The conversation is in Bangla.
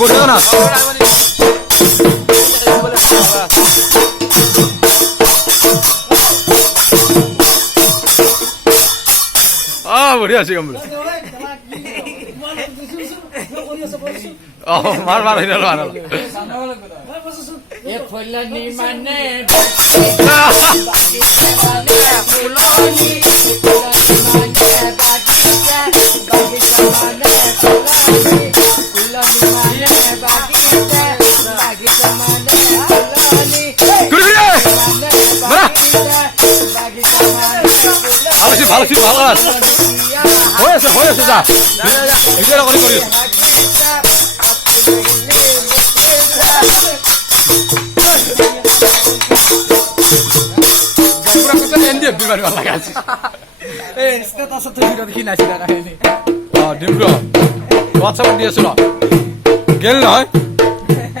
বড় না बढ़िया আছে আমরা মার মার হইলো মার এ ফলনি মানে ভালো ছিল ভালো হয়েছে যা নিজেরা করে করি ডিমগুলো হোয়াটসঅ্যাপ দিয়েছিল গেল নয়